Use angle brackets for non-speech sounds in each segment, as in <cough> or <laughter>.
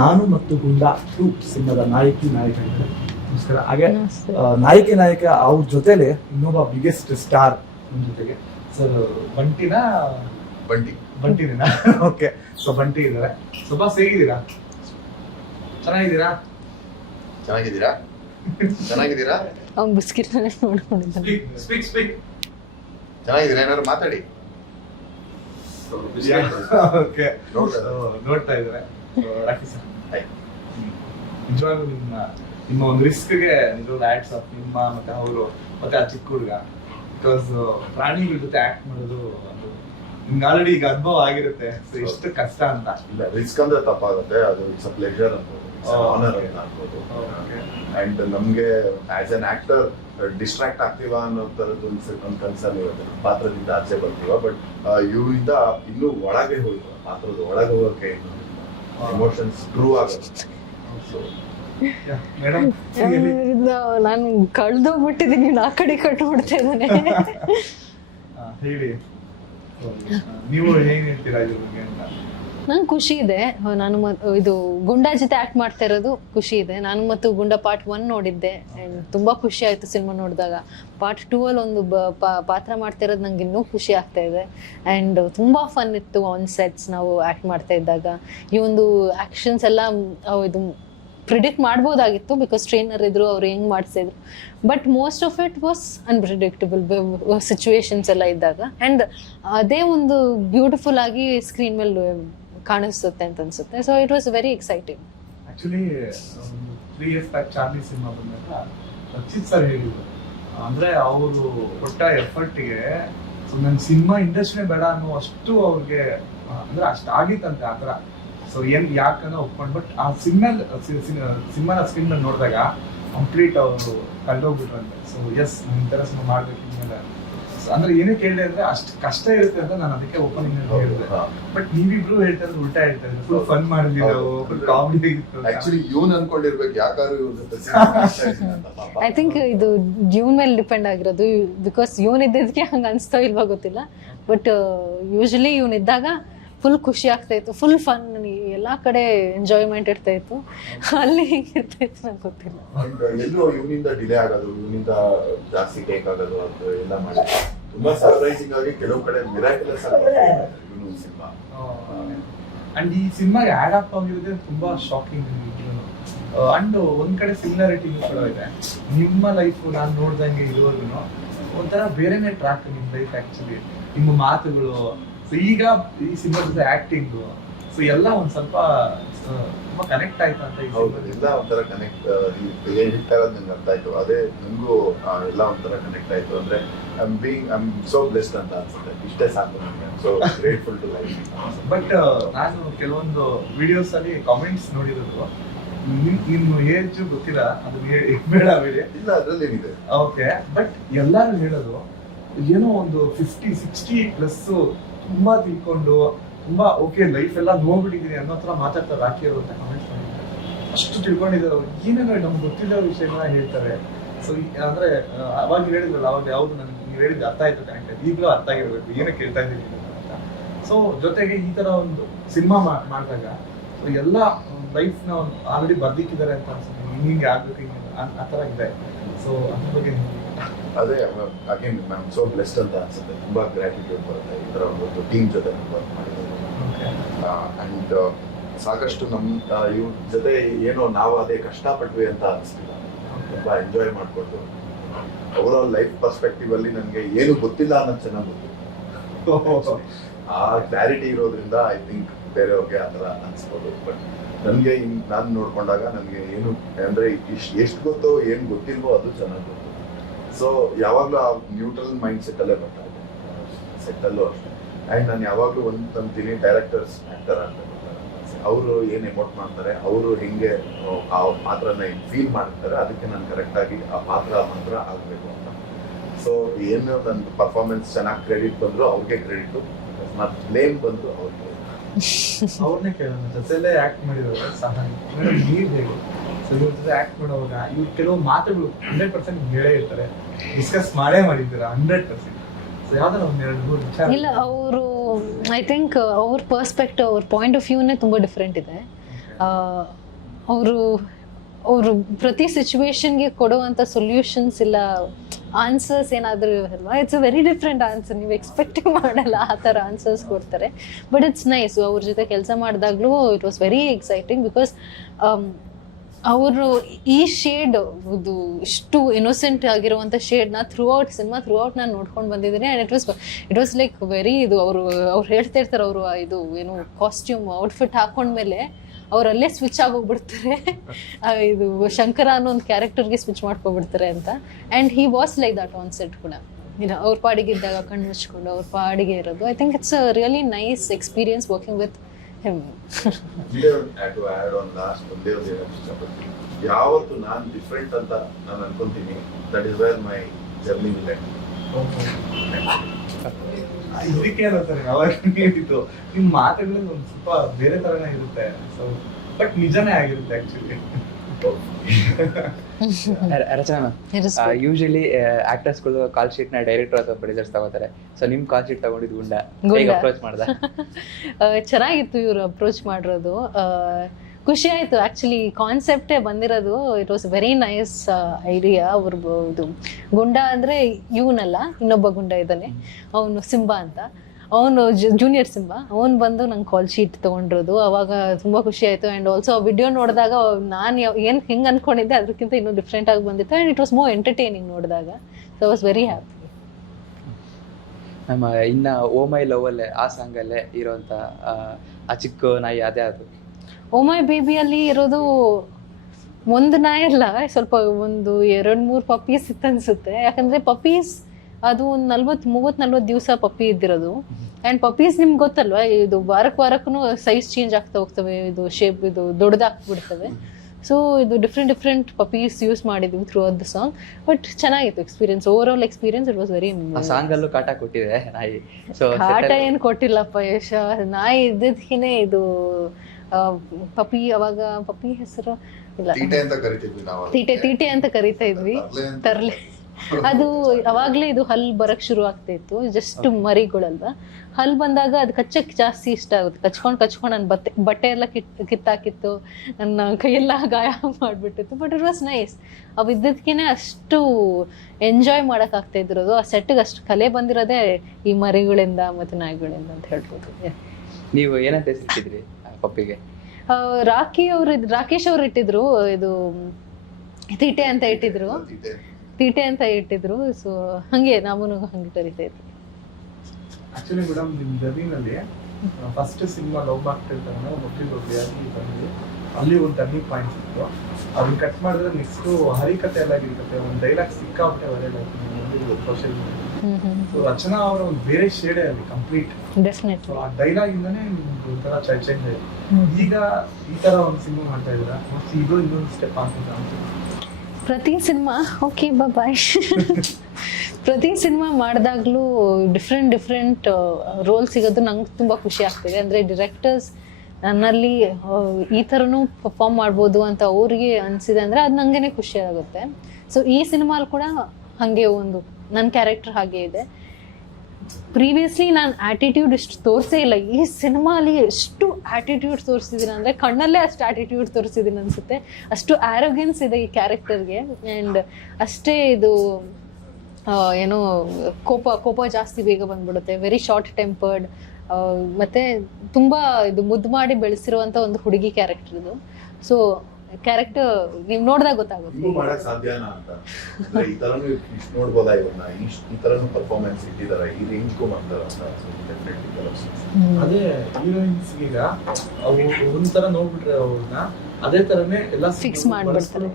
ನಾನು ಮತ್ತು ಗುಂಡ ಟು ಸಿನಿಮಾದ ನಾಯಕಿ ನಾಯಕ ನಮಸ್ಕಾರ. ಹಾಗೆ ನಾಯಕಿ ನಾಯಕ ಅವ್ರ ಜೊತೆಲೆ ಇನ್ನೊಬ್ಬ ಬಿಗ್ಗೆಸ್ಟ್ ಸ್ಟಾರ್ ನಮ್ಮ ಜೊತೆಗೆ. ಸರ್ ಬಂಟಿನ? ಬಂಟಿ. ಬಂಟಿನ ಓಕೆ ಸೊ ಬಂಟಿ ಇದ್ದಾರೆ. ಸೊ ಬಾಸ್ ಹೇಗಿದ್ದೀರಾ? ಚೆನ್ನಾಗಿದ್ದೀರಾ? ಚೆನ್ನಾಗಿದ್ದೀರಾ? ಚೆನ್ನಾಗಿದ್ದೀರಾ? ಅವ್ನು ಬಿಸ್ಕಿಟ್ ನೋಡ್ಕೊಂಡಿದ್ದಾನೆ. ಸ್ಪೀಕ್ ಸ್ಪೀಕ್ ಚೆನ್ನಾಗಿದ್ದೀರಾ? ಏನಾದ್ರು ಮಾತಾಡಿ. ಓಕೆ <laughs> ನೋಡ್ತಾ ಇದ್ದಾರೆ. ನಿಜವಾಗ್ಲೂ ನಿಮ್ಮ ನಿಮ್ಮ ಒಂದು ರಿಸ್ಕ್ಗೆ ನಿಜವಾಗ್ಲೂ ಆಡ್ಸ್ ಆಫ್ ನಿಮ್ಮ ಮತ್ತೆ ಅವರು ಮತ್ತೆ ಆ ಚಿಕ್ಕ ಹುಡುಗ. ಬಿಕಾಸ್ ಪ್ರಾಣಿಗಳ ಜೊತೆ ಆಕ್ಟ್ ಮಾಡೋದು ಅದು ನಿಮ್ಗೆ ಆಲ್ರೆಡಿ ಈಗ ಅನುಭವ ಆಗಿರುತ್ತೆ. ಸೊ ಎಷ್ಟು ಕಷ್ಟ ಅಂತ. ಇಲ್ಲ ರಿಸ್ಕ್ ಅಂದ್ರೆ ತಪ್ಪಾಗುತ್ತೆ. ಅದು ಇಟ್ಸ್ ಅ ಪ್ಲೆಜರ್ ಅನ್ಬೋದು. ಆನರ್. ಅಂತ ಅನ್ಬೋದು. ಅಂಡ್ ನಮ್ಗೆ ಆಸ್ ಅನ್ ಆಕ್ಟರ್ ಡಿಸ್ಟ್ರಾಕ್ಟ್ ಆಗ್ತೀವ ಅನ್ನೋ ತರದ್ದು ಒಂದು ಒಂದು ಕನ್ಸರ್ನ್ ಇರುತ್ತೆ. ಪಾತ್ರದಿಂದ ಆಚೆ ಬರ್ತೀವ. ಬಟ್ ಇವರಿಂದ ಇನ್ನೂ ಒಳಗೆ ಹೋಯ್ತು ಪಾತ್ರದ ಒಳಗೆ ಹೋಗಕ್ಕೆ ಎಮೋಷನ್ಸ್ ಟ್ರೂ ಆಗುತ್ತೆ ಸೊ ಮೇಡಮ್ ನಾನು ಕಳ್ದೋಗ್ಬಿಟ್ಟಿದ್ದೀನಿ ನಾ ಕಡೆ ಕಟ್ ಬಿಡ್ತಾ ಇದ್ದಾನೆ <laughs> ಹೇಳಿ. So, ನೀವು ಏನ್ ಹೇಳ್ತೀರಾ ಇದ್ರ ಬಗ್ಗೆ ಅಂತ? ನಂಗೆ ಖುಷಿ ಇದೆ. ನಾನು ಇದು ಗುಂಡಾ ಜೊತೆ ಆಕ್ಟ್ ಮಾಡ್ತಾ ಇರೋದು ಖುಷಿ ಇದೆ. ನಾನು ಮತ್ತು ಗುಂಡಾ ಪಾರ್ಟ್ ಒನ್ ನೋಡಿದ್ದೆ. ಅಂಡ್ ತುಂಬಾ ಖುಷಿ ಆಯ್ತು ಸಿನಿಮಾ ನೋಡಿದಾಗ. ಪಾರ್ಟ್ ಟೂ ಅಲ್ಲಿ ಒಂದು ಪಾತ್ರ ಮಾಡ್ತಾ ಇರೋದು ನಂಗೆ ಇನ್ನೂ ಖುಷಿ ಆಗ್ತಾ ಇದೆ. ಅಂಡ್ ತುಂಬಾ ಫನ್ ಇತ್ತು ಆನ್ ಸೆಟ್ಸ್ ನಾವು ಆಕ್ಟ್ ಮಾಡ್ತಾ ಇದ್ದಾಗ. ಈ ಒಂದು ಆಕ್ಷನ್ಸ್ ಎಲ್ಲ ಇದು ಪ್ರಿಡಿಕ್ಟ್ ಮಾಡ್ಬೋದಾಗಿತ್ತು ಬಿಕಾಸ್ ಟ್ರೈನರ್ ಇದ್ರು, ಅವ್ರು ಹೆಂಗ್ ಮಾಡಿಸಿದ್ರು. But most of it was unpredictable situations ಎಲ್ಲ ಇದ್ದಾಗ. ಅಂಡ್ ಅದೇ ಒಂದು ಬ್ಯೂಟಿಫುಲ್ ಆಗಿ ಸ್ಕ್ರೀನ್ ಮೇಲೆ ಕಾಣಿಸುತ್ತೆ ಅಂತ ಅನ್ಸುತ್ತೆ. So it was very exciting actually three years back Charlie cinema ಬಂದಾಗ ರಕ್ಷಿತ್ ಸರ್ ಹೇಳಿದ್ರು. ಅಂದ್ರೆ ಅವರು ಕೊಟ್ಟ ಎಫರ್ಟ್ಗೆ ನನ್ನ ಸಿನಿಮಾ ಇಂಡಸ್ಟ್ರಿ ಬೇಡ ಅನ್ನೋ ಅಷ್ಟು ಅವ್ರಿಗೆ ಅಂದ್ರೆ ಅಷ್ಟು ಆಗಿತ್ತಂತೆ ಆ ಥರ. ಸೊ ಏನ್ ಯಾಕಂದ್ರೆ ಒಪ್ಕೊಂಡು ಬಟ್ ಆ ಸಿನಿಮಾ ಸಿನಿಮಾನ ಸ್ಕ್ರೀನ್ ಮೇಲೆ ನೋಡಿದಾಗ ಕಂಪ್ಲೀಟ್ ಅವರು ಕಳ್ದೋಗ್ಬಿಟ್ರಂತೆ. ಸೊ ಎಸ್ ನನ್ನ ಈ ಥರ ಸಿನಿಮಾ ಮಾಡ್ಬೇಕು ಇನ್ಮೇಲೆ ಅಂದ್ರೆ ಏನೇ ಕೇಳಿದೆ ಅಂದ್ರೆ ಅಷ್ಟು ಕಷ್ಟ ಇರುತ್ತೆ ಅಂತ ನಾನು ಅದಕ್ಕೆ ಓಪನಿಂಗ್ ಹೇಳಿದೆ. ಬಟ್ ನೀವಿಬ್ರು ಹೇಳ್ತಾ ಇದ್ರೆ ಉಲ್ಟಾ ಹೇಳ್ತಾ ಇದ್ರೆ ಫುಲ್ ಫನ್ ಮಾಡಿದ್ರು ಹೌದು. ಫುಲ್ ಕಾಮಿಡಿ ಇತ್ತು. ಆಕ್ಚುಲಿ ಇವನ್ ಅನ್ಕೊಂಡಿರ್ಬೇಕು ಯಾಕಾದ್ರು ಪಾಪ. ಐ ಥಿಂಕ್ ಇದು ಜೂನ್ ಮೇಲೆ ಡಿಪೆಂಡ್ ಆಗಿರೋದು. ಬಿಕಾಸ್ ಇವನ್ ಇದ್ದಿದ್ದಕ್ಕೆ ಹಂಗೆ ಅನಿಸ್ತೋ ಇಲ್ವಾ ಗೊತ್ತಿಲ್ಲ. ಬಟ್ ಯೂಶಲಿ ಇವನ್ ಇದ್ದಾಗ ಫುಲ್ ಖುಷಿ ಆಗ್ತಾ ಇತ್ತು ಫುಲ್ ಫನ್ ಎಲ್ಲಾ ಕಡೆ ಎಂಜಾಯ್ಮೆಂಟ್ ಇರ್ತಾ ಇತ್ತು. ಅಲ್ಲಿ ಹೆಂಗಿರ್ತಾ ಇತ್ತು ನಂಗೆ ಗೊತ್ತಿಲ್ಲ. And ಎಲ್ಲೋ ಇವನಿಂದ ಡಿಲೇ ಆಗೋದು ಇವನಿಂದ ಜಾಸ್ತಿ ಟೇಕ್ ಆಗೋದು ಅದು ಎಲ್ಲ ಮಾಡಿ ತುಂಬಾ ಸರ್ಪ್ರೈಸಿಂಗ್ ಆಗಿ ಕೆಲವು ಕಡೆ ಮಿರಾಕ್ಯುಲಸ್ ಇವನು ಸಿನಿಮಾ. ಅಂಡ್ ಈ ಸಿನಿಮಾಗೆ ಆ್ಯಡ್ ಅಪ್ ಆಗಿರೋದೇ ತುಂಬಾ ಶಾಕಿಂಗ್ ಅಂಡ್ ಒಂದ್ ಕಡೆ ಸಿಮಿಲಾರಿಟಿ ಕೂಡ ಇದೆ. ನಿಮ್ಮ ಲೈಫ್ ನಾನು ನೋಡ್ದಂಗೆ ಇರೋರ್ಗು ಒಂಥರ ಬೇರೆನೆ ಟ್ರ್ಯಾಕ್ ನಿಮ್ಮ ಲೈಫ್ ಆಕ್ಚುಲಿ ನಿಮ್ಮ ಮಾತುಗಳು ಸೊ ಈಗ ಈ ಸಿನಿಮಾ ಜೊತೆ ಆಕ್ಟಿಂಗ್ ಸೊ ಎಲ್ಲ ಒಂದ್ ಸ್ವಲ್ಪ ತುಂಬಾ ಕನೆಕ್ಟ್ ಆಯ್ತು ಅಂತ ಎಲ್ಲ ಒಂಥರ ಕನೆಕ್ಟ್ ಹಿಟ್ ಆಗೋದು ನಂಗೆ ಅರ್ಥ ಆಯ್ತು. ಅದೇ ನನಗೂ ಎಲ್ಲ ಒಂಥರ ಕನೆಕ್ಟ್ ಆಯ್ತು. ಅಂದ್ರೆ I being am so blessed ಅಂತ ಅನ್ಸುತ್ತೆ. ಇಷ್ಟೇ ಸಾಕು ನನಗೆ. So grateful to life but ನಾನು ಕೆಲವೊಂದು ವಿಡಿಯೋಸ್ ಅಲ್ಲಿ ಕಾಮೆಂಟ್ಸ್ ನೋಡಿರೋದು. ನಿಮ್ ನಿಮ್ಮ ಏಜ್ ಗೊತ್ತಿಲ್ಲ ಅದು ಬೇಡ ಬೇಡಿ. ಇಲ್ಲ ಅದ್ರಲ್ಲಿ ಏನಿದೆ ಓಕೆ ಬಟ್ ಎಲ್ಲರೂ ಹೇಳೋದು ಏನೋ ಒಂದು ಫಿಫ್ಟಿ ಸಿಕ್ಸ್ಟಿ ಪ್ಲಸ್ ತುಂಬಾ ತಿಳ್ಕೊಂಡು, ತುಂಬಾ ಓಕೆ ಲೈಫ್ ಎಲ್ಲ ನೋಡ್ಬಿಟ್ಟಿದ್ದೀನಿ ಅನ್ನೋ ಥರ ಮಾತಾಡ್ತಾರೆ ರಾಖಿ ಅವರು ಅಂತ ಕಮೆಂಟ್ಸ್ ಮಾಡಿದ್ದಾರೆ. ಅಷ್ಟು ತಿಳ್ಕೊಂಡಿದ್ದಾರೆ ಅವ್ರು. ಏನೇನೋ ನಮ್ಗೆ ಗೊತ್ತಿಲ್ಲೋ ವಿಷಯಗಳನ್ನ ಹೇಳ್ತಾರೆ. ಸೊ ಅಂದ್ರೆ ಅವಾಗ ಹೇಳಿದ್ರಲ್ಲ, ಅವಾಗ ಯಾವ್ದು ನನಗೆ ನೀವು ಹೇಳಿದ್ದು ಅರ್ಥ ಆಯ್ತು ಕನೆಕ್ಟ್ ಈಗಲೂ ಅರ್ಥ ಆಗಿರ್ಬೇಕು. ಏನಕ್ಕೆ ಕೇಳ್ತಾ ಇದ್ದೀನಿ ಅಂತ. ಸೊ ಜೊತೆಗೆ ಈ ತರ ಒಂದು ಸಿನಿಮಾ ಮಾಡಿದಾಗ ಸೊ ಎಲ್ಲ ಲೈಫ್ನ ಆಲ್ರೆಡಿ ಬರ್ದಿಕ್ಕಿದ್ದಾರೆ ಅಂತ ಅನ್ಸುತ್ತೆ. ಹಿಂಗ್ ಆಗ್ಬೇಕು ಹಿಂಗೆ ಆ- ತರ ಇದೆ. ಸೊ ಅದ್ರ ಬಗ್ಗೆ ಅದೇ ಅಗೇನ್ ಮ್ಯಾಮ್ ಸೋ ಬ್ಲೆಸ್ಟ್ ಅಂತ ಅನ್ಸುತ್ತೆ. ತುಂಬಾ ಗ್ರಾಟಿಟ್ಯೂಡ್ ಬರುತ್ತೆ ಈ ತರ ಒಂದು ಟೀಮ್ ಜೊತೆ ವರ್ಕ್ ಮಾಡಿದ್ರು. ಅಂಡ್ ಸಾಕಷ್ಟು ನಮ್ ಇವ್ರ ಜೊತೆ ಏನೋ ನಾವು ಅದೇ ಕಷ್ಟಪಟ್ವಿ ಅಂತ ಅನಿಸ್ತಿಲ್ಲ. ತುಂಬಾ ಎಂಜಾಯ್ ಮಾಡ್ಕೊಂಡು ಓವರ್ ಆಲ್ ಲೈಫ್ ಪರ್ಸ್ಪೆಕ್ಟಿವ್ ಅಲ್ಲಿ ನನಗೆ ಏನು ಗೊತ್ತಿಲ್ಲ ಅನ್ನೋದು ಚೆನ್ನಾಗಿ ಗೊತ್ತು. ಆ ಕ್ಲಾರಿಟಿ ಇರೋದ್ರಿಂದ ಐ ಥಿಂಕ್ ಬೇರೆಯವ್ರಿಗೆ ಆ ಥರ ಅನ್ಸ್ಬೋದು. ಬಟ್ ನನಗೆ ನಾನು ನೋಡ್ಕೊಂಡಾಗ ನನಗೆ ಏನು ಅಂದರೆ ಇಷ್ಟು ಎಷ್ಟು ಗೊತ್ತೋ ಏನು ಗೊತ್ತಿಲ್ವೋ ಅದು ಚೆನ್ನಾಗಿ ಗೊತ್ತು. ಸೊ ಯಾವಾಗಲೂ ಆ ನ್ಯೂಟ್ರಲ್ ಮೈಂಡ್ ಸೆಟ್ ಅಲ್ಲೇ ಬರ್ತಾ ಇದೆ ಸೆಟ್ಟಲ್ಲೂ ಅಷ್ಟೇ ಆ್ಯಂಡ್ ನಾನು ಯಾವಾಗಲೂ ಒಂದು ನಂಬ್ತೀನಿ ಡೈರೆಕ್ಟರ್ಸ್ ಆ್ಯಕ್ಟರ್ ಅಂತ ಅವರು ಏನು ಎಮೋಟ್ ಮಾಡ್ತಾರೆ, ಅವರು ಹೆಂಗೆ, ಆ ಪಾತ್ರನ ಫೀಲ್ ಮಾಡ್ತಾರೆ, ಅದಕ್ಕೆ ನಾನು ಕರೆಕ್ಟಾಗಿ ಆ ಪಾತ್ರ ಮಾತ್ರ ಆಗಬೇಕು ಅಂತ. ಸೊ ಏನು ನನ್ನ ಪರ್ಫಾರ್ಮೆನ್ಸ್ ಚೆನ್ನಾಗಿ ಕ್ರೆಡಿಟ್ ಬಂದ್ರು ಅವ್ರಿಗೆ ಕ್ರೆಡಿಟ್ ಮತ್ತು ಬ್ಲೇಮ್ ಬಂದ್ರು ಅವ್ರಿಗೆ. <laughs> ಅವ್ರನ್ನೇ ಕೇಳೋಣ. ಜೊತೆಲೇ ಆಕ್ಟ್ ಮಾಡಿದ್ರು ಸಹ. ಹೇಗೆ ಇವ್ರ ಜೊತೆ ಆಕ್ಟ್ ಮಾಡುವಾಗ ಇವ್ರು ಕೆಲವು ಮಾತುಗಳು ಹಂಡ್ರೆಡ್ ಪರ್ಸೆಂಟ್ ಹೇಳೇ ಇರ್ತಾರೆ. ಡಿಸ್ಕಸ್ ಮಾಡೇ ಮಾಡಿದ್ದೀರಾ ಹಂಡ್ರೆಡ್ ಪರ್ಸೆಂಟ್ ಸೊ ಯಾವ್ದಾರ ಒಂದ್ ಎರಡು ಮೂರು ವಿಚಾರ ಇಲ್ಲ ಅವರು ಐ ಥಿಂಕ್ ಅವ್ರ ಪರ್ಸ್ಪೆಕ್ಟಿವ್ ಅವ್ರ ಪಾಯಿಂಟ್ ಆಫ್ ವ್ಯೂನೇ ತುಂಬ ಡಿಫ್ರೆಂಟ್ ಇದೆ. ಅವರು ಅವರು ಪ್ರತಿ ಸಿಚುವೇಶನ್ಗೆ ಕೊಡುವಂಥ ಸೊಲ್ಯೂಷನ್ಸ್ ಇಲ್ಲ ಆನ್ಸರ್ಸ್ ಏನಾದರೂ ಇರಲ್ವಾ it's a very different answer ನೀವು ಎಕ್ಸ್ಪೆಕ್ಟ್ ಮಾಡಲ್ಲ ಆ ಥರ ಆನ್ಸರ್ಸ್ ಕೊಡ್ತಾರೆ. ಬಟ್ ಇಟ್ಸ್ ನೈಸ್ ಅವ್ರ ಜೊತೆ ಕೆಲಸ ಮಾಡಿದಾಗಲೂ it was very exciting because ಅವರು ಈ ಶೇಡ್ ಇದು ಇಷ್ಟು ಇನ್ನೋಸೆಂಟ್ ಆಗಿರುವಂಥ ಶೇಡ್ನ throughout cinema throughout ನಾನು ನೋಡ್ಕೊಂಡು ಬಂದಿದ್ದೀನಿ. And it was it was like very ಇದು ಅವರು, ಅವ್ರು ಹೇಳ್ತಾ ಇರ್ತಾರೆ ಅವರು ಇದು ಏನು ಕಾಸ್ಟ್ಯೂಮ್ ಔಟ್ಫಿಟ್ ಹಾಕೊಂಡ್ಮೇಲೆ ಅವ್ರು ಅಲ್ಲೇ ಸ್ವಿಚ್ ಆಗೋಗ್ಬಿಡ್ತಾರೆ. ಇದು ಶಂಕರ ಅನ್ನೋ ಒಂದು ಕ್ಯಾರೆಕ್ಟರ್ಗೆ ಸ್ವಿಚ್ ಮಾಡ್ಕೊಬಿಡ್ತಾರೆ ಅಂತ. And he was like that on set ಕೂಡ. ಏನೋ ಅವ್ರ ಪಾಡಿಗೆ ಇದ್ದಾಗ ಕಣ್ಣು ಮುಚ್ಕೊಂಡು ಅವ್ರ ಪಾಡಿಗೆ ಇರೋದು. I think it's really nice experience working with ಒಂದೇ ಒಂದು ಟು ಆ್ಯಡ್ ಆನ್ ಲಾಸ್ಟ್ ಒಂದೇ ಒಂದು ಹೇಳಕ್ ಇಷ್ಟಪಡ್ತೀನಿ. ಯಾವತ್ತು ನಾನು ಡಿಫ್ರೆಂಟ್ ಅಂತ ನಾನು ಅನ್ಕೊಂತೀನಿ. That is where my journey will ಇದಕ್ಕೆ ಸರ್ ಹೇಳಿದ್ದು? ನಿಮ್ ಮಾತುಗಳಲ್ಲಿ ಒಂದ್ ಸ್ವಲ್ಪ ಬೇರೆ ತರನೇ ಇರುತ್ತೆ. ಸೊ ಬಟ್ ನಿಜನೇ ಆಗಿರುತ್ತೆ ಆಕ್ಚುಲಿ ರಚನಾ ಯೂಶಲಿ ಆಕ್ಟರ್ಸ್ಗಳು ಕಾಲ್ ಶೀಟ್ನ ಡೈರೆಕ್ಟರ್ ಅಥವಾ ಪ್ರೊಡ್ಯೂಸರ್ಸ್ ತಗೋತಾರೆ. ಸೊ ನಿಮ್ ಕಾಲ್ ಶೀಟ್ ತಗೊಂಡಿದ್ ಗುಂಡ. ಅಪ್ರೋಚ್ ಮಾಡ್ದ? <laughs> ಚೆನ್ನಾಗಿತ್ತು ಇವರು ಅಪ್ರೋಚ್ ಮಾಡಿರೋದು. ಖುಷಿ ಆಯ್ತು. ಆಕ್ಚುಲಿ ಕಾನ್ಸೆಪ್ಟೇ ಬಂದಿರೋದು it was very nice idea ಅವ್ರದ್ದು ಗುಂಡ ಅಂದ್ರೆ ಇವನಲ್ಲ ಇನ್ನೊಬ್ಬ ಗುಂಡ ಇದ್ದಾನೆ. ಅವನು ಸಿಂಬಾ ಅಂತ. ಅವನು ಜೂನಿಯರ್ ಸಿಂಬಾ ಅವನು ಬಂದು ನಂಗೆ ಕಾಲ್ ಶೀಟ್ ತೊಗೊಂಡಿರೋದು. ಅವಾಗ ತುಂಬ ಖುಷಿ ಆಯಿತು. ಆ್ಯಂಡ್ ಆಲ್ಸೋ ವಿಡಿಯೋ ನೋಡಿದಾಗ ನಾನು ಏನು ಹೆಂಗೆ ಅನ್ಕೊಂಡಿದ್ದೆ ಅದಕ್ಕಿಂತ ಇನ್ನೂ ಡಿಫ್ರೆಂಟ್ ಆಗಿ ಬಂದಿತ್ತು. And it was more entertaining ನೋಡಿದಾಗ. ಸೊ ವಾಸ್ ವೆರಿ ಹ್ಯಾಪಿ ನಮ್ಮ ಇನ್ನ ಓ ಮೈ ಲವ್ ಅಲ್ಲೇ ಆ ಸಾಂಗ್ ಅಲ್ಲೇ ಇರೋಂತ ಆ, ಆ ಚಿಕ್ಕ ನಾಯಿ ಅದೇ ಅದು. ಓ ಮೈ ಬೇಬಿಯಲ್ಲಿ ಇರೋದು ಒಂದು ನಾಯಿ ಅಲ್ಲ. ಸ್ವಲ್ಪ ಒಂದು ಎರಡು ಮೂರು ಪಪ್ಪೀಸ್ ಇತ್ತು ಅನ್ಸುತ್ತೆ ಯಾಕಂದ್ರೆ ಪಪ್ಪೀಸ್ ಅದು ಒಂದು ನಲ್ವತ್ತು ಮೂವತ್ತು ನಲ್ವತ್ತು ದಿವಸ ಪಪ್ಪಿ ಇದ್ದಿರೋದು. ಆ್ಯಂಡ್ ಪಪ್ಪೀಸ್ ನಿಮ್ಗೆ ಗೊತ್ತಲ್ವಾ ಇದು ವಾರಕ್ಕೆ ವಾರಕ್ಕೂ ಸೈಜ್ ಚೇಂಜ್ ಆಗ್ತಾ ಹೋಗ್ತವೆ ಇದು ಶೇಪ್ ಇದು ದೊಡ್ಡದಾಗ್ಬಿಡ್ತವೆ. ಸೊ ಇದು ಡಿಫ್ರೆಂಟ್ ಡಿಫ್ರೆಂಟ್ ಪಪ್ಪೀಸ್ ಯೂಸ್ ಮಾಡಿದ್ವಿ ಥ್ರೂ ಅದ್ ಸಾಂಗ್ ಬಟ್ ಚೆನ್ನಾಗಿತ್ತು experience overall experience it was very ಆ ಸಾಂಗ್ ಅಲ್ಲೂ ಕಾಟ ಕೊಟ್ಟಿದೆ ನಾಯಿ. ಸೊ ಕಾಟ ಏನು ಕೊಟ್ಟಿಲ್ಲಪ್ಪ ಯಶ. ನಾಯಿ ಇದ್ದಿದ್ಕಿನೇ ಇದು ಪಪ್ಪಿ ಅವಾಗ ಪಪ್ಪಿ ಹೆಸರು? ಇಲ್ಲ. ತೀಟೆ ಅಂತ ಕರಿತಿದ್ವಿ ನಾವು ತೀಟೆ ಅಂತ ಕರಿತಾ ಇದ್ವಿ. ತರ್ಲೆ. ಅದು ಅವಾಗ್ಲೇ ಇದು ಹಲ್ ಬರಕ್ ಶುರು ಆಗ್ತಾ ಇತ್ತು. ಜಸ್ಟ್ ಮರಿಗಳಲ್ವಾ. ಹಲ್ ಬಂದಾಗ ಅದು ಕಚ್ಚಕ್ ಜಾಸ್ತಿ ಇಷ್ಟ ಆಗುತ್ತೆ. ಕಚ್ಕೊಂಡ್ ಕಚ್ಕೊಂಡ್ ನನ್ನ ಬಟ್ಟೆ ಬಟ್ಟೆ ಎಲ್ಲ ಕಿತ್ ಕಿತ್ತಾಕಿತ್ತು. ನನ್ನ ಕೈಯೆಲ್ಲ ಗಾಯ ಮಾಡ್ಬಿಟ್ಟಿತ್ತು. ಬಟ್ ಇಟ್ ವಾಸ್ ನೈಸ್ ಅವು ಇದ್ದದ್ಕೇನೆ ಅಷ್ಟು ಎಂಜಾಯ್ ಮಾಡಕ್ ಆಗ್ತಾ ಇದ್ರದು ಆ ಸೆಟ್ಗೆ ಅಷ್ಟು ಕಲೆ ಬಂದಿರೋದೇ ಈ ಮರಿಗಳಿಂದ ಮತ್ತೆ ನಾಯಿಗಳಿಂದ ಅಂತ ಹೇಳ್ಬೋದು. ನೀವು ಏನಂತ ಹೆಸರಿಟ್ಟಿದ್ರಿ ಪಪ್ಪಿಗೆ? ರಾಕಿ ಅವ್ರು ರಾಕೇಶ್ ಅವ್ರು ಇಟ್ಟಿದ್ರು. ಇದು ತೀಟೆ ಅಂತ ಇಟ್ಟಿದ್ರು. ತೀಟೆ. ಅಂತ ಇಟ್ಟಿದ್ರು ಸೊ ಹಂಗೆ ನಾವು ಹಂಗೆ ಕರಿತಾ ಇದ್ವಿ. ಆಕ್ಚುಲಿ ಮೇಡಮ್ ನಿಮ್ಮ ಜರ್ನಿನಲ್ಲಿ ಫಸ್ಟ್ ಸಿನಿಮಾ ಲವ್ ಆಗ್ತಿರ್ತಾನೆ ಒಬ್ಬರಿ ಒಬ್ಬರಿಯಾಗಿ ಬಂದ್ವಿ ಅಲ್ಲಿ ಒಂದು ಟರ್ನಿಂಗ್ ಪಾಯಿಂಟ್ ಇತ್ತು. ಅದನ್ನ ಕಟ್ ಮಾಡಿದ್ರೆ ನೆಕ್ಸ್ಟ್ ಹರಿಕತೆ ಎಲ್ಲ ಇರುತ್ತೆ ಒಂದು ಡೈಲಾಗ್ ಸಿಕ್ಕಾಬಿಟ್ಟೆ ವೈರಲ್ ಸೋಷಿಯಲ್ ಸೊ ರಚನಾ ಅವರ ಒಂದು ಬೇರೆ ಶೇಡೇ ಅಲ್ಲಿ ಕಂಪ್ಲೀಟ್ ಡೆಫಿನೆಟ್ ಆ ಡೈಲಾಗ್ ಇಂದನೇ ನಿಮ್ಗೆ ಒಂಥರ ಚೇಂಜ್ ಆಯ್ತು. ಈಗ ಈ ತರ ಒಂದು ಸಿನಿಮಾ ಮಾಡ್ತಾ ಇದ್ದೀರಾ? ಇದು ಇನ್ನೊಂದು ಸ್ಟೆಪ್ ಅಂತ. ಪ್ರತಿ ಸಿನಿಮಾ? ಓಕೆ ಬಾಯ್ ಪ್ರತಿ ಸಿನಿಮಾ ಮಾಡಿದಾಗ್ಲೂ ಡಿಫ್ರೆಂಟ್ ಡಿಫ್ರೆಂಟ್ ರೋಲ್ ಸಿಗೋದು ನಂಗೆ ತುಂಬ ಖುಷಿ ಆಗ್ತಿದೆ. ಅಂದರೆ ಡಿರೆಕ್ಟರ್ಸ್ ನನ್ನಲ್ಲಿ ಈ ಥರನೂ ಪರ್ಫಾರ್ಮ್ ಮಾಡ್ಬೋದು ಅಂತ ಅವ್ರಿಗೆ ಅನಿಸಿದೆ ಅಂದರೆ ಅದು ನನಗೇ ಖುಷಿ ಆಗುತ್ತೆ. ಸೊ ಈ ಸಿನಿಮಾಲ್ ಕೂಡ ಹಾಗೆ ಒಂದು ನನ್ನ ಕ್ಯಾರೆಕ್ಟರ್ ಹಾಗೆ ಇದೆ. ಪ್ರೀವಿಯಸ್ಲಿ ನಾನು ಆಟಿಟ್ಯೂಡ್ ಇಷ್ಟು ತೋರಿಸೇ ಇಲ್ಲ. ಈ ಸಿನಿಮಾಲಿ ಎಷ್ಟು ಆಟಿಟ್ಯೂಡ್ ತೋರಿಸಿದ್ದೀನಿ ಅಂದರೆ ಕಣ್ಣಲ್ಲೇ ಅಷ್ಟು ಆಟಿಟ್ಯೂಡ್ ತೋರಿಸಿದ್ದೀನಿ ಅನಿಸುತ್ತೆ. ಅಷ್ಟು ಆರೋಗ್ಯನ್ಸ್ ಇದೆ ಈ ಕ್ಯಾರೆಕ್ಟರ್ಗೆ ಆ್ಯಂಡ್ ಅಷ್ಟೇ ಇದು ಏನೋ ಕೋಪ ಕೋಪ ಜಾಸ್ತಿ ಬೇಗ ಬಂದ್ಬಿಡುತ್ತೆ. ವೆರಿ ಶಾರ್ಟ್ ಟೆಂಪರ್ಡ್ ಮತ್ತು ತುಂಬ ಇದು ಮುದ್ದು ಮಾಡಿ ಬೆಳೆಸಿರುವಂಥ ಒಂದು ಹುಡುಗಿ ಕ್ಯಾರೆಕ್ಟರ್ ಇದು. ಸೊ ಕ್ಯಾರೆಕ್ಟರ್ ನೀವು ನೋಡಿದಾಗ ಗೊತ್ತಾಗುತ್ತೆ. ಹಿಂಗೂ ಮಾಡಕ್ ಸಾಧ್ಯನಾ ಅಂತ. ಅಂದ್ರೆ ಈ ತರನು ಇಷ್ಟು ನೋಡ್ಬೋದಾ ಇವನ್ನ ಇಷ್ಟು ಈ ತರನು ಪರ್ಫಾರ್ಮೆನ್ಸ್ ಇಟ್ಟಿದಾರ? ಈ ರೇಂಜ್ಗೂ ಮಾಡ್ತಾರ ಅಂತ ಡೆಫಿನೆಟ್ಲಿ ಅದೇ ಹೀರೋಯಿನ್ಸ್ ಈಗ ಅವು ತರ ನೋಡ್ಬಿಟ್ರೆ ಅವ್ರನ್ನ ಅದೇ ತರನೇ ಎಲ್ಲ ಫಿಕ್ಸ್ ಮಾಡ್ಬಿಡ್ತಾರೆ.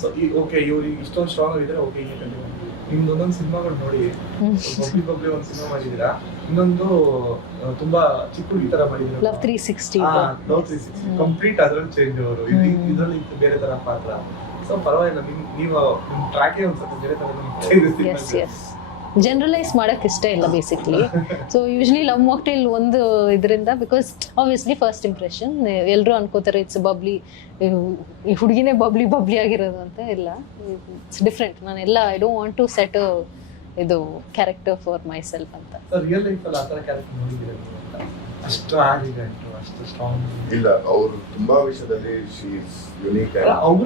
ಸೊ ಈ ಓಕೆ ಇವ್ರು ಇಷ್ಟೊಂದು ಸ್ಟ್ರಾಂಗ್ ಆಗಿದ್ರೆ ಓಕೆ ಈಗ ಕಂಟಿನ್ಯೂ ನಿಮ್ದು ಒಂದೊಂದು ಸಿನಿಮಾಗಳು ನೋಡಿ. ಬಬ್ಲಿ ಬಬ್ಲಿ ಒಂದು ಸಿನಿಮಾ ಮಾಡಿದೀರಾ? ಇನ್ನೊಂದು ತುಂಬಾ ಚಿಕ್ಕ ಈ ತರ ಮಾಡಿದೀರಾ? Love three sixty love three sixty complete ಅದ್ರಲ್ಲಿ ಚೇಂಜ್ ಅವರು. ಇದರಲ್ಲಿ ಬೇರೆ ತರ ಪಾತ್ರ. ಸೊ ಪರವಾಗಿಲ್ಲ ನಿಮ್ ನೀವು ನಿಮ್ ಟ್ರ್ಯಾಕೇ ಒಂದ್ ಸ್ವಲ್ಪ ಬೇರೆ ತರ ಜನರಲೈಸ್ ಮಾಡಕ್ ಇಷ್ಟ ಇಲ್ಲ basically so usually love mocktail ಒಂದು ಇದರಿಂದ ಬಿಕಾಸ್ ಆಬ್ವಿಯಸ್ಲಿ ಫಸ್ಟ್ ಇಂಪ್ರೆಷನ್ ಎಲ್ಲರೂ ಅನ್ಕೋತಾರೆ ಇಟ್ಸ್ ಬಬ್ಲಿ ಈ ಹುಡುಗಿನೇ ಬಬ್ಲಿ ಬಬ್ಲಿ ಆಗಿರೋದು ಅಂತ ಇಲ್ಲ. ಇಟ್ಸ್ ಡಿಫ್ರೆಂಟ್ ಎಲ್ಲ I don't want to set ಇದು ಕ್ಯಾರೆಕ್ಟರ್ ಫಾರ್ ಮೈ ಸೆಲ್ಫ್ ಅಂತ? ಆಗಿದೆ ಅಷ್ಟು ಆಗಿದೆ ಅಷ್ಟು ಸ್ಟ್ರಾಂಗ್ ಇಲ್ಲ ಅವರು ತುಂಬಾ ವಿಷಯದಲ್ಲಿ ಶೀಸ್ ಯುನೀಕ್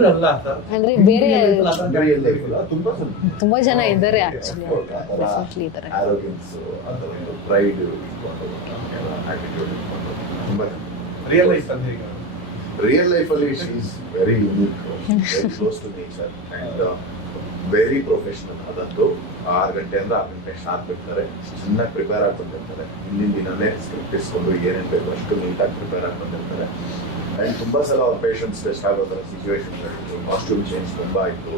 ಅಲ್ಲ ಸರ್ ಅಂದ್ರೆ ಬೇರೆ ತುಂಬಾ ತುಂಬಾ ಜನ ಇದ್ದಾರೆ ಆಕ್ಚುಲಿ ಡೆಫಿನೆಟ್ಲಿ ಇದ್ದಾರೆ. ಆರೋಗ್ಯನ್ಸ್ ಅದರ ಒಂದು ಪ್ರೈಡ್ ಇಟ್ಕೊಂಡು ಆಟಿಟ್ಯೂಡ್ ಇಟ್ಕೊಂಡು ತುಂಬಾ ರಿಯಲ್ ಲೈಫ್ ರಿಯಲ್ ಲೈಫ್ ಅಲ್ಲಿ she is very unique close to nature and very professional ಅದಂತು ಆರು ಗಂಟೆಯಿಂದ ಆರು ಗಂಟೆ ಶಾರ್ಪ್ ಇರ್ತಾರೆ ಚೆನ್ನಾಗಿ ಪ್ರಿಪೇರ್ ಆಗಿ ಬಂದಿರ್ತಾರೆ ಹಿಂದಿನ ದಿನನೇ ಸ್ಕ್ರಿಪ್ಟ್ ಇಸ್ಕೊಂಡು ಏನೇನು ಬೇಕು ಅಷ್ಟು ನೀಟಾಗಿ ಪ್ರಿಪೇರ್ ಆಗಿ ಬಂದಿರ್ತಾರೆ ಆ್ಯಂಡ್ ತುಂಬ ಸಲ ಅವ್ರ ಪೇಷನ್ಸ್ ಟೆಸ್ಟ್ ಆಗೋ ಥರ ಸಿಚುವೇಶನ್ ಕಾಸ್ಟ್ಯೂಮ್ ಚೇಂಜ್ ತುಂಬ ಆಯಿತು.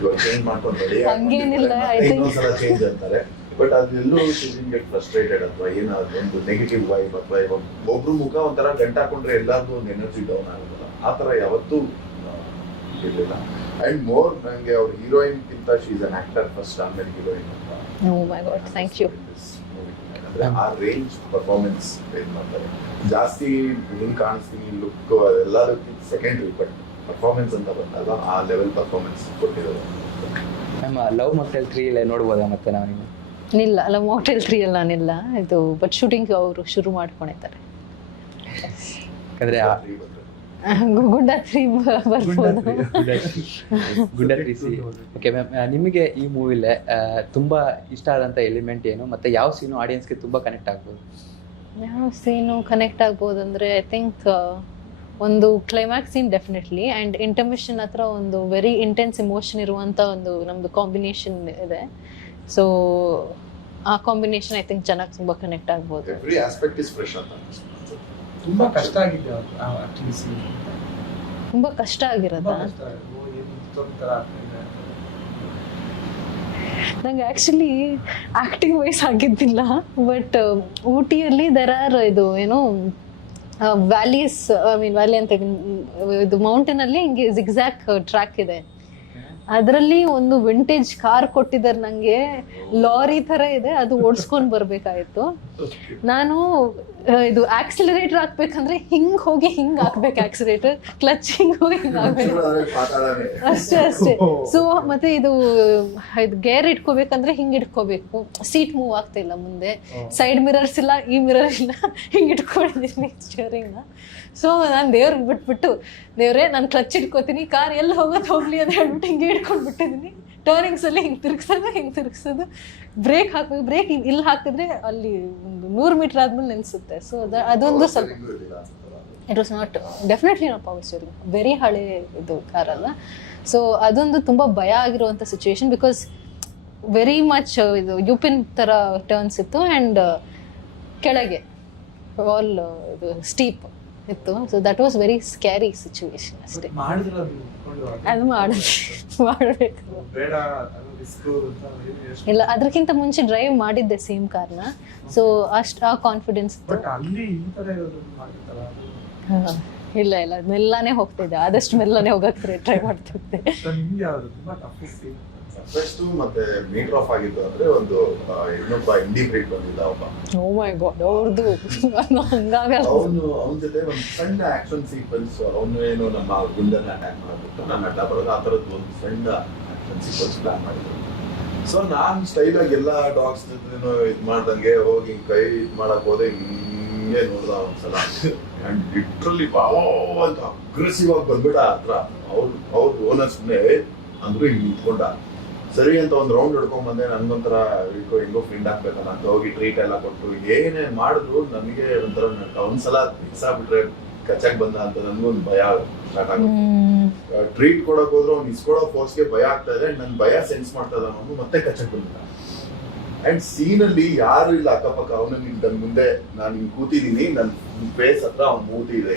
ಇವಾಗ ಚೇಂಜ್ ಮಾಡ್ಕೊಂಡು ರೆಡಿ ಹಂಗೇನಿಲ್ಲ, ಇನ್ನೊಂದು ಸಲ ಇನ್ನೊಂದ್ಸಲ ಚೇಂಜ್ ಅಂತಾರೆ. ಬಟ್ ಅದೆಲ್ಲೂ ಸಿಜಿನ್ ಗೆಟ್ ಫ್ರಸ್ಟ್ರೇಟೆಡ್ ಅಥವಾ ಏನಾದ್ರು ಒಂದು ನೆಗೆಟಿವ್ ವೈಬ್ ಅಥವಾ ಇವಾಗ ಒಬ್ರು ಮುಖ ಒಂಥರ ಗಂಟಾಕೊಂಡ್ರೆ ಎಲ್ಲಾರ್ದು ಒಂದು ಎನರ್ಜಿ ಡೌನ್ ಆಗುತ್ತಲ್ಲ ಆ ಥರ ಯಾವತ್ತೂ ಇರ್ಲಿಲ್ಲ. ಅಂಡ್ ಮೋರ್ ನನಗೆ ಅವ್ರ heroine she is an actor first ಆಮೇಲೆ ಹೀರೋಯಿನ್ ಅಂತ. Oh my god thank you ಅಂದ್ರೆ ಆ ರೇಂಜ್ ಪರ್ಫಾರ್ಮೆನ್ಸ್ ಏನ್ ಮಾಡ್ತಾರೆ. ಜಾಸ್ತಿ ಹಿಂಗ್ ಕಾಣಿಸ್ತೀನಿ ಲುಕ್ ಎಲ್ಲದಕ್ಕಿಂತ ಸೆಕೆಂಡ್ರಿ ಬಟ್ ಪರ್ಫಾರ್ಮೆನ್ಸ್ ಅಂತ ಬಂದಾಗ ಆ ಲೆವೆಲ್ ಪರ್ಫಾರ್ಮೆನ್ಸ್ ಕೊಟ್ಟಿದ್ದಾರೆ ಮ್ಯಾಮ್ ಲವ್ ಮೋಟೆಲ್ ತ್ರೀ ಇಲ್ಲೇ ನೋಡ್ಬೋದಾ ಮತ್ತೆ ನಾವು ನೀವು ಇಲ್ಲ ಅಲ್ಲ ಮಾಕ್ಟೇಲ್ ತ್ರೀ ಎಲ್ಲ ನಾನಿಲ್ಲ ಇದು ಬಟ್ ಶೂಟಿಂಗ್ ಅವರು ಶುರು ಮಾಡ್ಕೊಂಡಿದ್ದಾರೆ ಯಾಕಂದ್ರೆ ಆ ರಾತ್ರಿ ಬಂದ್ರೆ. ಗುಡ್ಡ ತ್ರೀ ಬರ್ಬೋದು ಓಕೆ ಮ್ಯಾಮ್ ನಿಮಗೆ ಈ ಮೂವಿಲೆ ತುಂಬಾ ಇಷ್ಟ ಆದಂತ ಎಲಿಮೆಂಟ್ ಏನು? ಮತ್ತೆ ಯಾವ ಸೀನು ಆಡಿಯನ್ಸ್ಗೆ ತುಂಬಾ ಕನೆಕ್ಟ್ ಆಗ್ಬೋದು? ಯಾವ ಸೀನು ಕನೆಕ್ಟ್ ಆಗ್ಬೋದು ಅಂದರೆ ಐ ಥಿಂಕ್ ಒಂದು climax scene definitely and intermission ಹತ್ರ ಒಂದು ವೆರಿ ಇಂಟೆನ್ಸ್ ಇಮೋಷನ್ ಇರುವಂಥ ಒಂದು ನಮ್ಮದು ಕಾಂಬಿನೇಷನ್ ಇದೆ. ಸೊ ಆ ಕಾಂಬಿನೇಷನ್ ಐ ಥಿಂಕ್ ಚೆನ್ನಾಗಿ ತುಂಬ ಕನೆಕ್ಟ್ ಆಗ್ಬೋದು. ತುಂಬಾ ಕಷ್ಟ ಆಗಿದೆ ಆಕ್ಚುಲಿ ಸೀನ್ ತುಂಬ ಕಷ್ಟ ಆಗಿರೋದಾ? ಕಷ್ಟ ಆಗಿದೆ. ಓ, ಏನು ಇಷ್ಟೊಂದ್ ಆಗ್ತಿದೆ ನಂಗೆ ಆ್ಯಕ್ಚುಲಿ ಆ್ಯಕ್ಟಿಂಗ್ ವೈಸ್ ಆಗಿದ್ದಿಲ್ಲ ಬಟ್ ಊಟಿಯಲ್ಲಿ ದರ್ ಆರ್ ಇದು ಏನು ವ್ಯಾಲೀಸ್ ಐ ಮೀನ್ ವ್ಯಾಲಿ ಅಂತ ಇದು ಮೌಂಟೇನಲ್ಲಿ ಹಿಂಗೆ ಜಿಗ್ಸಾಕ್ ಟ್ರ್ಯಾಕ್ ಇದೆ. ಅದರಲ್ಲಿ ಒಂದು ವಿಂಟೇಜ್ ಕಾರ್ ಕೊಟ್ಟಿದ್ದಾರೆ ನಂಗೆ. ಲಾರಿ ತರ ಇದೆ ಅದು ಓಡಿಸ್ಕೊಂಡು <laughs> ಬರ್ಬೇಕಾಯ್ತು. ನಾನು ಇದು ಆಕ್ಸಿಲರೇಟರ್ ಹಾಕ್ಬೇಕಂದ್ರೆ ಹಿಂಗ್ ಹೋಗಿ ಹಿಂಗ್ ಹಾಕ್ಬೇಕು ಆಕ್ಸಿಲೇಟರ್ ಕ್ಲಚ್ ಹಿಂಗ್ ಹೋಗಿ ಹಿಂಗ್ <laughs> ಹಾಕ್ಬೇಕು. ಅಷ್ಟೇ ಅಷ್ಟೇ. <laughs> ಸೊ ಮತ್ತೆ ಇದು ಇದು ಗೇರ್ ಇಟ್ಕೋಬೇಕಂದ್ರೆ ಹಿಂಗ್ ಇಟ್ಕೋಬೇಕು. ಸೀಟ್ ಮೂವ್ ಆಗ್ತಾ ಇಲ್ಲ ಮುಂದೆ. ಸೈಡ್ ಮಿರರ್ಸ್ ಇಲ್ಲ ಈ ಮಿರರ್ ಇಲ್ಲ. ಹಿಂಗ್ ಇಟ್ಕೊಂಡಿದ್ದೀನಿ ಸ್ಟಿಯರಿಂಗ್ನ. ಸೊ ನಾನು ದೇವ್ರಿಗೆ ಬಿಟ್ಬಿಟ್ಟು ದೇವ್ರೆ ನಾನು ಕ್ಲಚ್ ಇಟ್ಕೋತೀನಿ ಕಾರ್ ಎಲ್ಲಿ ಹೋಗೋದು ಹೋಗ್ಲಿ ಅಂತ ಹೇಳ್ಬಿಟ್ಟು ಹಿಂಗೆ ಹಿಡ್ಕೊಂಡು ಬಿಟ್ಟಿದ್ದೀನಿ ಟರ್ನಿಂಗ್ಸಲ್ಲಿ ಹಿಂಗೆ ತಿರುಗಿಸೋದು ಹಿಂಗೆ ತಿರುಗಿಸೋದು. ಬ್ರೇಕ್ ಹಾಕಬೇಕು ಬ್ರೇಕ್ ಇಲ್ಲಿ ಹಾಕಿದ್ರೆ ಅಲ್ಲಿ ಒಂದು ನೂರು ಮೀಟರ್ ಆದ್ಮೇಲೆ ನೆನೆಸುತ್ತೆ ಸೊ ಅದೊಂದು ಸ್ವಲ್ಪ. ಇಟ್ ವಾಸ್ ನಾಟ್ ಡೆಫಿನೆಟ್ಲಿ ನಾವು ಪವರ್ ಸ್ಟೇರಿಂಗ್ ವೆರಿ ಹಳೆ ಇದು ಕಾರ್ ಅಲ್ಲ. ಸೊ ಅದೊಂದು ತುಂಬ ಭಯ ಆಗಿರುವಂಥ ಸಿಚುವೇಶನ್ ಬಿಕಾಸ್ ವೆರಿ ಮಚ್ ಇದು ಯುಪಿನ್ ಥರ ಟರ್ನ್ಸ್ ಇತ್ತು ಆ್ಯಂಡ್ ಕೆಳಗೆ ಆಲ್ ಇದು ಸ್ಟೀಪ್ ಇತ್ತು. So that was very scary situation ಅಷ್ಟೇ. ಅದು ಮಾಡಬೇಕು. <laughs> ಯೋಚ್ನೆ ಇಲ್ಲ ಅದಕ್ಕಿಂತ ಮುಂಚೆ ಡ್ರೈವ್ ಮಾಡಿದ್ದೆ ಸೇಮ್ ಕಾರ್ನ ಸೊ ಅಷ್ಟು ಆ ಕಾನ್ಫಿಡೆನ್ಸ್ ಇಲ್ಲ ಇಲ್ಲ. ಮೆಲ್ಲನೆ ಹೋಗ್ತಿದ್ದೆ ಆದಷ್ಟು ಮೆಲ್ಲನೆ ಹೋಗಕ್ಕೆ ಟ್ರೈ ಮಾಡ್ತಿದ್ದೆ. ಫಸ್ಟ್ ಮತ್ತೆ ಮೀಟರ್ ಆಫ್ ಆಗಿದ್ದು ಅಂದ್ರೆ ಒಂದು ಇನ್ನೊಬ್ಬ ಇಂಡಿ ಬ್ರೇಕ್ ಬಂದಿದ್ದ ಒಬ್ಬ. ಓ ಮೈ ಗಾಡ್ ಅವ್ರದ್ದು ಹಂಗಾಗಲ್ಲ ಅವನು ಅವನ ಜೊತೆ ಒಂದು ಸಣ್ಣ ಆಕ್ಷನ್ ಸೀಕ್ವೆನ್ಸ್ ಅವನು ಏನು ನಮ್ಮ ಗುಂಡನ್ನ ಅಟ್ಯಾಕ್ ಮಾಡ್ಬಿಟ್ಟು ನನ್ನ ಅಡ್ಡ ಬರೋದು. ಆ ಥರದ್ದು ಒಂದು ಸಣ್ಣ ಆಕ್ಷನ್ ಸೀಕ್ವೆನ್ಸ್ ಪ್ಲಾನ್ ಮಾಡಿದ್ರು. ಸೊ ನಾನು ಸ್ಟೈಲ್ ಆಗಿ ಎಲ್ಲಾ ಡಾಗ್ಸ್ ಜೊತೆ ಇದು ಮಾಡ್ದಂಗೆ ಹೋಗಿ ಕೈ ಇದು ಮಾಡಕ್ ಹೋದೆ. ಹಿಂಗೆ ನೋಡ್ದ ಒಂದ್ಸಲ. ಅಂಡ್ ಲಿಟ್ರಲಿ ಬಾವ ಅಂತ ಅಗ್ರೆಸಿವ್ ಆಗಿ ಬಂದ್ಬಿಟ್ಟ ಹತ್ರ. ಅವ್ರು ಅವ್ರ ಓನರ್ ಸುಮ್ಮನೆ ಅಂದ್ರು ಹಿಂಗ್ ನಿಂತ್ಕೊಂಡ. ಸರಿ ಅಂತ ಒಂದು ರೌಂಡ್ ಹಿಡ್ಕೊಂಡ್ ಬಂದೆ. ನನ್ಗೊಂಥರ ಇಟ್ಕೊ ಹೆಂಗೋ ಫ್ರೆಂಡ್ ಆಗ್ಬೇಕಲ್ಲ ಅಂತ ಹೋಗಿ ಟ್ರೀಟ್ ಎಲ್ಲ ಕೊಟ್ಟು ಏನೇ ಮಾಡಿದ್ರು ನನಗೆ ಒಂಥರ ಒಂದ್ಸಲ ಬಿಟ್ರೆ ಕಚ್ಚಾಕ್ ಬಂದ ಅಂತ ನನ್ಗೊಂದು ಭಯ ಸ್ಟಾರ್ಟ್ ಆಗುತ್ತೆ. ಟ್ರೀಟ್ ಕೊಡಕ್ ಹೋದ್ರು ಅವ್ನು ಇಸ್ಕೊಳೋ ಫೋರ್ಸ್ಗೆ ಭಯ ಆಗ್ತಾ ಇದೆ. ನನ್ ಭಯ ಸೆನ್ಸ್ ಮಾಡ್ತಾ ಅವನು ಮತ್ತೆ ಕಚ್ಚಕ್ ಬಂದ. ಅಂಡ್ ಸೀನ್ ಅಲ್ಲಿ ಯಾರು ಇಲ್ಲ ಅಕ್ಕಪಕ್ಕ ಅವನ ನಿನ್ ಮುಂದೆ ನಾನು ಹಿಂಗ್ ಕೂತಿದೀನಿ ನನ್ ಫೇಸ್ ಹತ್ರ ಅವ್ನ ಮೂತಿ ಇದೆ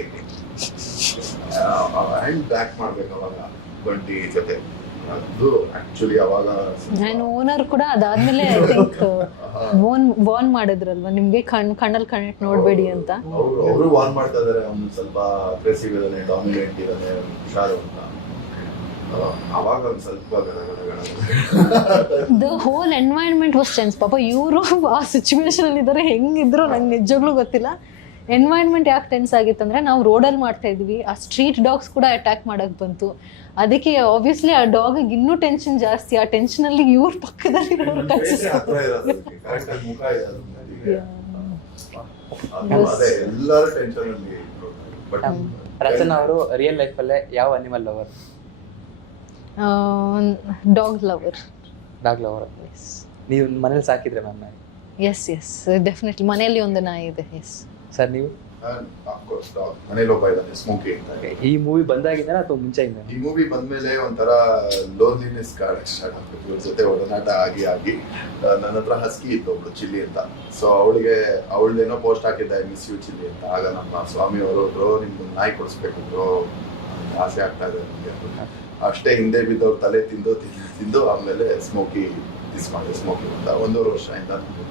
ಹ್ಯಾಂಡ್ ಬ್ಯಾಕ್ ಮಾಡ್ಬೇಕು ಅವಾಗ ಬಂಟಿ ಜೊತೆ. ಅದು ಆಕ್ಚುಲಿ ಅವಾಗ ನಾನು ಓನರ್ ಕೂಡ ಅದಾದ್ಮೇಲೆ ಐ ಥಿಂಕ್ ವಾರ್ನ್ ವಾರ್ನ್ ಮಾಡಿದ್ರಲ್ವಾ? ನಿಮಗೆ ಕಣ್ ಕಣ್ಣಲ್ಲಿ ಕಣ್ಣಿಟ್ಟು ನೋಡಬೇಡಿ ಅಂತ? ಅವರು ವಾರ್ನ್ ಮಾಡ್ತಾ ಇದ್ದಾರೆ ಅವನು ಸ್ವಲ್ಪ ಅಗ್ರೆಸಿವ್ ಇದ್ದಾನೆ ಡಾಮಿನೆಂಟ್ ಇದ್ದಾನೆ ಹುಷಾರು ಅಂತ. ಅವಾಗ ಒಂದು ಸ್ವಲ್ಪ the whole environment was tense ಪಾಪ ಇವರು ಆ ಸಿಚುವೇಶನ್ ಅಲ್ಲಿ ಇದ್ದಾರೆ ಹೆಂಗಿದ್ರು ನಂಗೆ ನಿಜವಾಗ್ಲೂ ಗೊತ್ತಿಲ್ಲ. ಎನ್ವೈರನ್ಮೆಂಟ್ ಯಾಕೆ ಟೆನ್ಸ್ ಆಗಿತ್ತಂದ್ರೆ ನಾವು ರೋಡಲ್ಲಿ ಮಾಡ್ತಾ ಇದ್ವಿ. ಆ ಸ್ಟ್ರೀಟ್ ಡಾಗ್ಸ್ ಕೂಡ ಅಟ್ಯಾಕ್ ಮಾಡಕ್ ಬಂತು. ಅದಕ್ಕೆ ಆಬ್ವಿಯಸ್ಲಿ ಆ ಡಾಗ್ ಇನ್ನೂ ಟೆನ್ಷನ್ ಜಾಸ್ತಿ ಆ ಟೆನ್ಷನ್ ಅಲ್ಲಿ ಇವ್ರ ಪಕ್ಕದಲ್ಲಿ ಅಲ್ಲಿ ರಚನಾ ಅವರು ರಿಯಲ್ ಲೈಫಲ್ಲೇ ಯಾವ animal lover dog lover dog lover ನೀವು ಮನೇಲಿ ಸಾಕಿದ್ರೆ ಮ್ಯಾಮ್ ಎಸ್ ಎಸ್ ಡೆಫಿನೆಟ್ಲಿ ಮನೆಯಲ್ಲಿ ಒಂದು ನಾಯಿ ಇದೆ ಎಸ್ ಸರ್ ನೀವು? ಮನೇಲಿ ಒಬ್ಬ ಇದ್ದಾನೆ ಸ್ಮೋಕಿ ಅಂತ ಈ ಮೂವಿ ಬಂದಾಗಿಂದ ಅಥವಾ ಮುಂಚೆಯಿಂದ ಈ ಮೂವಿ ಬಂದ್ಮೇಲೆ ಒಂಥರ ಲೋನ್ಲಿನೆಸ್ ಕಾರ್ಡ್ ಸ್ಟಾರ್ಟ್ ಆಗ್ಬಿಟ್ಟು ಇವ್ರ ಜೊತೆ ಒಡನಾಟ ಆಗಿ ಆಗಿ ನನ್ನ ಹತ್ರ ಹಸ್ಕಿ ಇತ್ತು ಒಬ್ಳು ಚಿಲ್ಲಿ ಅಂತ. ಸೊ ಅವಳಿಗೆ ಅವಳದೇನೋ ಪೋಸ್ಟ್ ಹಾಕಿದ್ದೆ ಮಿಸ್ ಯು ಚಿಲ್ಲಿ ಅಂತ. ಆಗ ನಮ್ಮ ಸ್ವಾಮಿ ಅವರು ಬ್ರೋ ನಿಮ್ಗೆ ನಾಯಿ ಕೊಡಿಸ್ಬೇಕು ಬ್ರೋ. ಆಸೆ ಆಗ್ತಾ ಇದೆ ನಮಗೆ ಅಷ್ಟೇ ಹಿಂದೆ ಬಿದ್ದವ್ರು ತಲೆ ತಿಂದು ತಿಂದು ಆಮೇಲೆ ಸ್ಮೋಕಿ ಮಿಸ್ ಮಾಡಿದೆ ಸ್ಮೋಕಿ ಅಂತ. ಒಂದೂವರೆ ವರ್ಷ ಇಂದ ನಮ್ಗೆ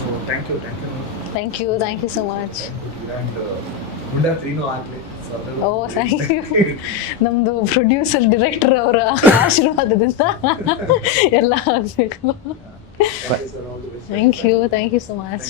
so thank you thank you thank you thank you so much oh thank you ನಮ್ಮದು ಪ್ರೊಡ್ಯೂಸರ್ ಡೈರೆಕ್ಟರ್ ಅವರ ಆಶೀರ್ವಾದದಿಂದ <laughs> ಎಲ್ಲ ಆಗಬೇಕು. Thank you thank you so much